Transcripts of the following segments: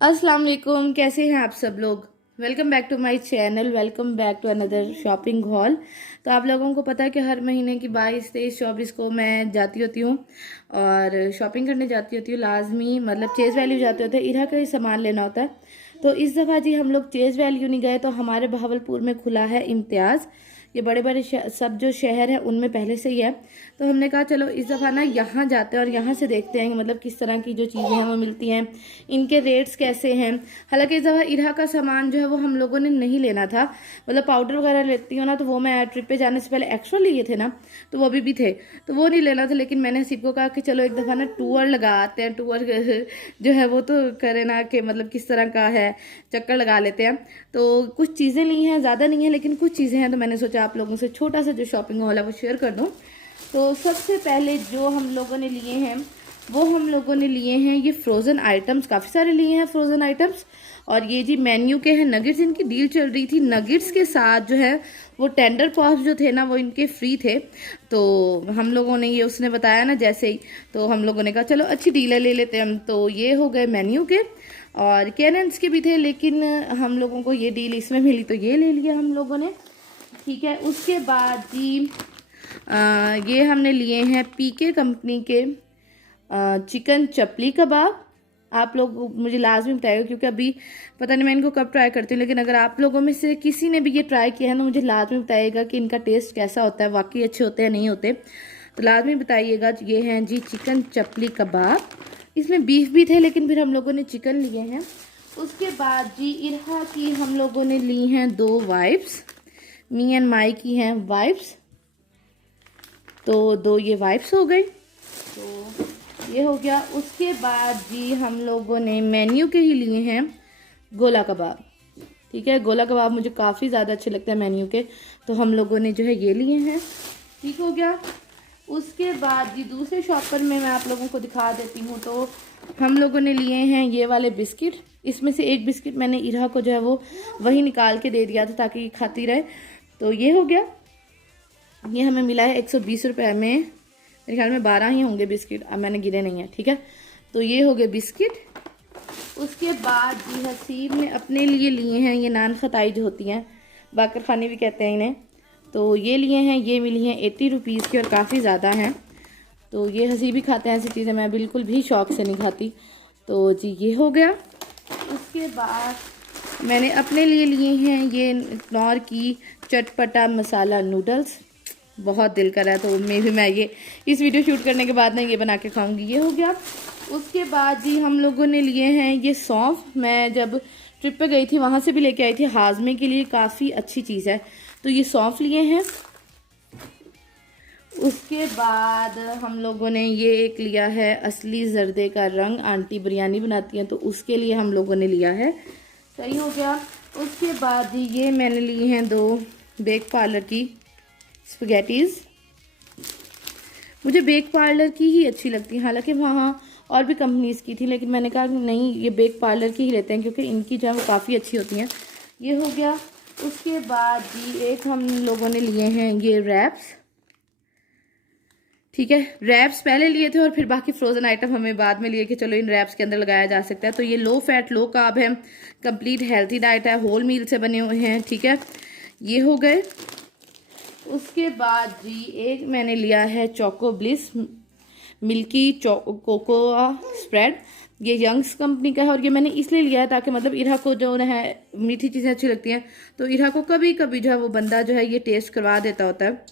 अस्सलाम वालेकुम, कैसे हैं आप सब लोग। Welcome back to my channel, welcome back to another shopping haul. तो आप लोगों को पता है कि हर महीने की 22, 23, 24 को मैं जाती होती हूँ और शॉपिंग करने जाती होती हूँ लाजमी, मतलब चेज़ वैल्यू जाते होते हैं, इरा का ही सामान लेना होता है। तो इस दफ़ा जी हम लोग चेज़ वैल्यू नहीं गए, तो हमारे बहावलपुर में खुला है इम्तियाज़। ये बड़े बड़े सब जो शहर हैं उनमें पहले से ही है, तो हमने कहा चलो इस दफ़ा ना यहाँ जाते हैं और यहाँ से देखते हैं मतलब किस तरह की जो चीज़ें हैं वो मिलती हैं, इनके रेट्स कैसे हैं। हालांकि इस दफ़ा इरा का सामान जो है वो हम लोगों ने नहीं लेना था, मतलब पाउडर वगैरह लेती हूँ ना, तो वो मैं ट्रिप पे जाने से पहले एक्स्ट्रा लिए थे ना, तो वो अभी भी थे, तो वो नहीं लेना था। लेकिन मैंने हसीब को कहा कि चलो एक दफ़ा ना टूर लगा आते हैं, टूर जो है वो तो करे ना कि मतलब किस तरह का है, चक्कर लगा लेते हैं। तो कुछ चीज़ें ली हैं, ज़्यादा नहीं है लेकिन कुछ चीज़ें हैं, तो मैंने सोचा आप लोगों से छोटा सा जो शॉपिंग हॉल है वो शेयर कर दूँ। तो सबसे पहले जो हम लोगों ने लिए हैं वो हम लोगों ने लिए हैं ये फ्रोज़न आइटम्स, काफ़ी सारे लिए हैं फ्रोज़न आइटम्स। और ये जी मेन्यू के हैं नगेट्स, इनकी डील चल रही थी, नगेट्स के साथ जो है वो टेंडर पॉप्स जो थे ना वो इनके फ्री थे। तो हम लोगों ने ये उसने बताया ना जैसे ही, तो हम लोगों ने कहा चलो अच्छी डील है ले लेते हैं हम। तो ये हो गए मेन्यू के, और कैनेंस के भी थे लेकिन हम लोगों को ये डील इसमें मिली तो ये ले लिया हम लोगों ने। ठीक है, उसके बाद जी ये हमने लिए हैं पीके कंपनी के चिकन चपली कबाब। आप लोग मुझे लाजमी बताएगा क्योंकि अभी पता नहीं मैं इनको कब ट्राई करती हूँ, लेकिन अगर आप लोगों में से किसी ने भी ये ट्राई किया है ना, मुझे लाजमी बताइएगा कि इनका टेस्ट कैसा होता है, वाकई अच्छे होते हैं नहीं होते, तो लाजमी बताइएगा। ये हैं जी चिकन चपली कबाब, इसमें बीफ भी थे लेकिन फिर हम लोगों ने चिकन लिए हैं। उसके बाद जी इरहा की हम लोगों ने ली हैं 2 वाइप्स, मी एंड माई की हैं वाइप्स, तो 2 ये वाइप्स हो गई, तो ये हो गया। उसके बाद जी हम लोगों ने मेन्यू के ही लिए हैं गोला कबाब। ठीक है, गोला कबाब मुझे काफ़ी ज़्यादा अच्छे लगते हैं मेन्यू के, तो हम लोगों ने जो है ये लिए हैं। ठीक हो गया। उसके बाद जी दूसरे शॉप पर मैं आप लोगों को दिखा देती हूँ, तो हम लोगों ने लिए हैं ये वाले बिस्किट। इसमें से एक बिस्किट मैंने इरा को जो है वो वही निकाल के दे दिया था ताकि खाती रहे, तो ये हो गया। ये हमें मिला है 120 रुपये में, मेरे ख्याल में 12 ही होंगे बिस्किट, अब मैंने गिने नहीं है। ठीक है, तो ये हो गए बिस्किट। उसके बाद जी हसीब ने अपने लिए लिए हैं ये नान खताई जो होती हैं, बाकर खानी भी कहते हैं इन्हें, तो ये लिए हैं, ये मिली हैं 80 रुपीज़ की और काफ़ी ज़्यादा हैं। तो ये हसीब ही खाते हैं ऐसी चीज़ें, मैं बिल्कुल भी शौक से नहीं खाती। तो जी ये हो गया। उसके बाद मैंने अपने लिए लिए हैं ये नौर की चटपटा मसाला नूडल्स, बहुत दिल कर रहा है, तो मे भी मैं ये इस वीडियो शूट करने के बाद ना ये बना के खाऊंगी। ये हो गया। उसके बाद जी हम लोगों ने लिए हैं ये सौंफ, मैं जब ट्रिप पे गई थी वहाँ से भी लेके आई थी, हाजमे के लिए काफ़ी अच्छी चीज़ है, तो ये सौंफ लिए हैं। उसके बाद हम लोगों ने ये एक लिया है असली जर्दे का रंग, आंटी बिरयानी बनाती हैं तो उसके लिए हम लोगों ने लिया है। सही हो गया। उसके बाद जी ये मैंने लिए हैं 2 बेक पार्लर की स्पगैटीज़, मुझे बेक पार्लर की ही अच्छी लगती है, हालांकि वहाँ और भी कंपनीज़ की थी लेकिन मैंने कहा नहीं ये बेक पार्लर की ही लेते हैं क्योंकि इनकी जो है वो काफ़ी अच्छी होती हैं। ये हो गया। उसके बाद जी एक हम लोगों ने लिए हैं ये रैप्स। ठीक है, रैप्स पहले लिए थे और फिर बाकी फ्रोज़न आइटम हमें बाद में लिए कि चलो इन रैप्स के अंदर लगाया जा सकता है। तो ये लो फैट लो कार्ब है, कंप्लीट हेल्थी डाइट है, होल मील से बने हुए हैं। ठीक है, ये हो गए। उसके बाद जी एक मैंने लिया है choco bliss milky cocoa spread, ये यंग्स कंपनी का है, और ये मैंने इसलिए लिया है ताकि मतलब इरा को जो है मीठी चीज़ें अच्छी लगती हैं, तो इरा को कभी कभी जो है वो बंदा जो है ये टेस्ट करवा देता होता है,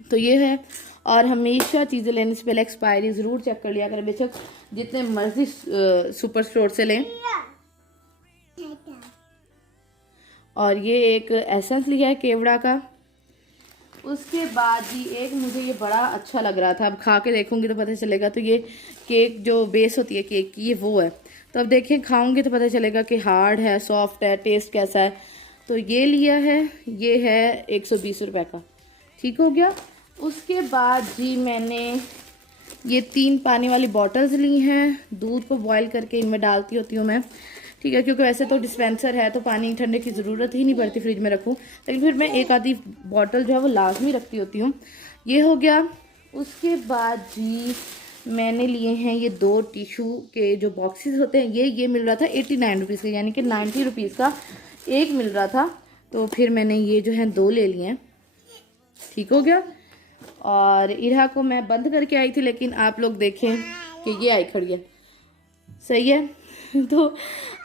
तो ये है। और हमेशा चीज़ें लेने से पहले एक्सपायरी ज़रूर चेक कर लिया करें, बेशक जितने मर्जी सुपर स्टोर से लें। और ये एक एसेंस लिया है केवड़ा का। उसके बाद जी एक मुझे ये बड़ा अच्छा लग रहा था, अब खा के देखूंगी तो पता चलेगा, तो ये केक जो बेस होती है केक की ये वो है, तो अब देखें खाऊंगी तो पता चलेगा कि हार्ड है सॉफ्ट है टेस्ट कैसा है। तो ये लिया है, ये है 120 रुपये का। ठीक हो गया। उसके बाद जी मैंने ये 3 पानी वाली बॉटल्स ली हैं, दूध को बॉयल करके इनमें डालती होती हूँ मैं। ठीक है, क्योंकि वैसे तो डिस्पेंसर है तो पानी ठंडे की ज़रूरत ही नहीं पड़ती फ्रिज में रखूँ, लेकिन फिर मैं एक आधी बॉटल जो है वो लाजमी रखती होती हूँ। ये हो गया। उसके बाद जी मैंने लिए हैं ये 2 टिशू के जो बॉक्सेस होते हैं, ये मिल रहा था 89 रुपीज़ का, यानी कि 90 रुपीज़ का एक मिल रहा था। तो फिर मैंने ये जो है 2 ले लिए हैं, ठीक हो गया। और इरहा को मैं बंद करके आई थी, लेकिन आप लोग देखें कि ये आई खड़ी है, सही है। तो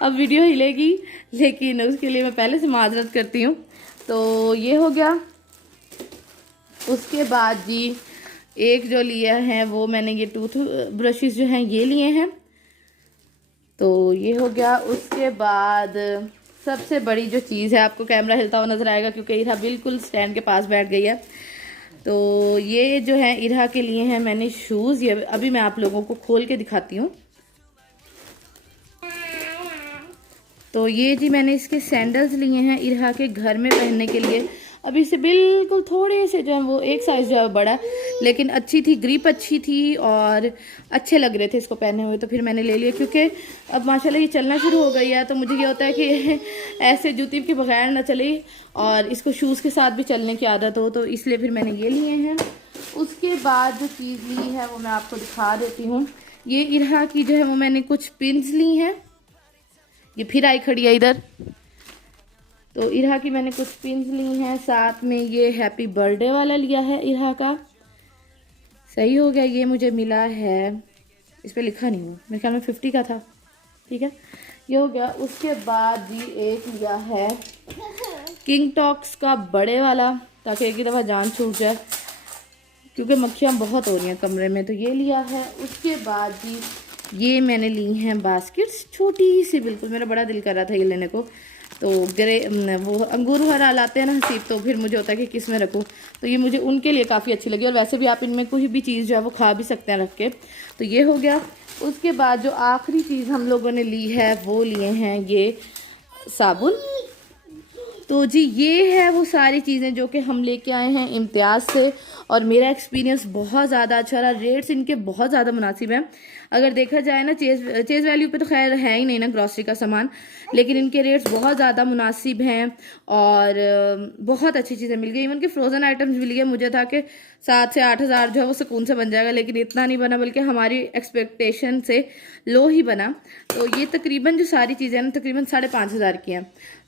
अब वीडियो हिलेगी, लेकिन उसके लिए मैं पहले से माजरत करती हूँ। तो ये हो गया। उसके बाद जी एक जो लिया है वो मैंने ये टूथ ब्रशेस जो हैं ये लिए हैं, तो ये हो गया। उसके बाद सबसे बड़ी जो चीज़ है, आपको कैमरा हिलता हुआ नज़र आएगा क्योंकि इरहा बिल्कुल स्टैंड के पास बैठ गई है। तो ये जो है इरहा के लिए हैं मैंने शूज़, ये अभी मैं आप लोगों को खोल के दिखाती हूँ। तो ये जी मैंने इसके सैंडल्स लिए हैं इरहा के घर में पहनने के लिए। अभी से बिल्कुल थोड़े से जो है वो एक साइज़ जो है बड़ा, लेकिन अच्छी थी, ग्रिप अच्छी थी और अच्छे लग रहे थे इसको पहने हुए। तो फिर मैंने ले लिया क्योंकि अब माशाल्लाह ये चलना शुरू हो गई है, तो मुझे ये होता है कि ऐसे जूती के बगैर ना चले और इसको शूज़ के साथ भी चलने की आदत हो, तो इसलिए फिर मैंने ये लिए हैं। उसके बाद जो चीज़ ली है वो मैं आपको दिखा देती हूँ। ये इरहा की जो है वो मैंने कुछ पिन्स ली हैं, ये फिर आई खड़ी है इधर। तो इरहा की मैंने कुछ पिन्स ली हैं, साथ में ये हैप्पी बर्थडे वाला लिया है इरहा का, सही हो गया। ये मुझे मिला है, इस पर लिखा नहीं हुआ, मेरे ख्याल में 50 का था, ठीक है, ये हो गया। उसके बाद जी एक लिया है किंग टॉक्स का बड़े वाला, ताकि एक ही दफ़ा जान छूट जाए क्योंकि मक्खियाँ बहुत हो रही हैं कमरे में, तो ये लिया है। उसके बाद जी ये मैंने ली हैं बास्केट्स, छोटी सी, बिल्कुल मेरा बड़ा दिल कर रहा था ये लेने को। तो वो अंगूर हरा लाते हैं ना हसीब, तो फिर मुझे होता है कि किस में रखूँ, तो ये मुझे उनके लिए काफ़ी अच्छी लगी। और वैसे भी आप इनमें कोई भी चीज़ जो है वो खा भी सकते हैं रख के, तो ये हो गया। उसके बाद जो आखिरी चीज़ हम लोगों ने ली है वो लिए हैं ये साबुन। तो जी ये है वो सारी चीज़ें जो कि हम लेके आए हैं इम्तियाज़ से, और मेरा एक्सपीरियंस बहुत ज़्यादा अच्छा रहा। रेट्स इनके बहुत ज़्यादा मुनासिब हैं, अगर देखा जाए ना चेज़ वैल्यू पे तो खैर है ही नहीं ना ग्रॉसरी का सामान, लेकिन इनके रेट्स बहुत ज़्यादा मुनासिब हैं और बहुत अच्छी चीज़ें मिल गई। इवन के फ्रोज़न आइटम्स मिल गए, मुझे था कि 7 से 8 हज़ार जो है वो सुकून से बन जाएगा, लेकिन इतना नहीं बना, बल्कि हमारी एक्सपेक्टेशन से लो ही बना। तो ये तकरीबन जो सारी चीज़ें ना तकरीबन 5,500 की हैं।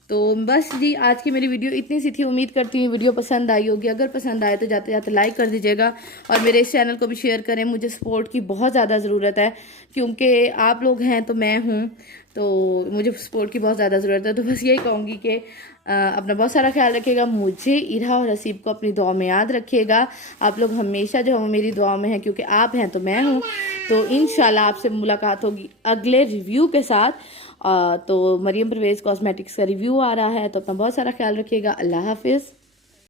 तो बस जी आज की मेरी वीडियो इतनी सी थी, उम्मीद करती हूँ वीडियो पसंद आई होगी। अगर पसंद आए तो जाते जाते लाइक कर दीजिएगा और मेरे इस चैनल को भी शेयर करें। मुझे सपोर्ट की बहुत ज़्यादा ज़रूरत है, क्योंकि आप लोग हैं तो मैं हूँ, तो मुझे सपोर्ट की बहुत ज़्यादा ज़रूरत है। तो बस यही कहूँगी कि अपना बहुत सारा ख्याल रखिएगा, मुझे इरहा और हसीब को अपनी दुआ में याद रखिएगा। आप लोग हमेशा जो है मेरी दुआ में हैं, क्योंकि आप हैं तो मैं हूँ। तो इंशाल्लाह आपसे मुलाकात होगी अगले रिव्यू के साथ। तो मरियम परवेज़ कॉस्मेटिक्स का रिव्यू आ रहा है, तो अपना बहुत सारा ख्याल रखिएगा। अल्लाह हाफिज़।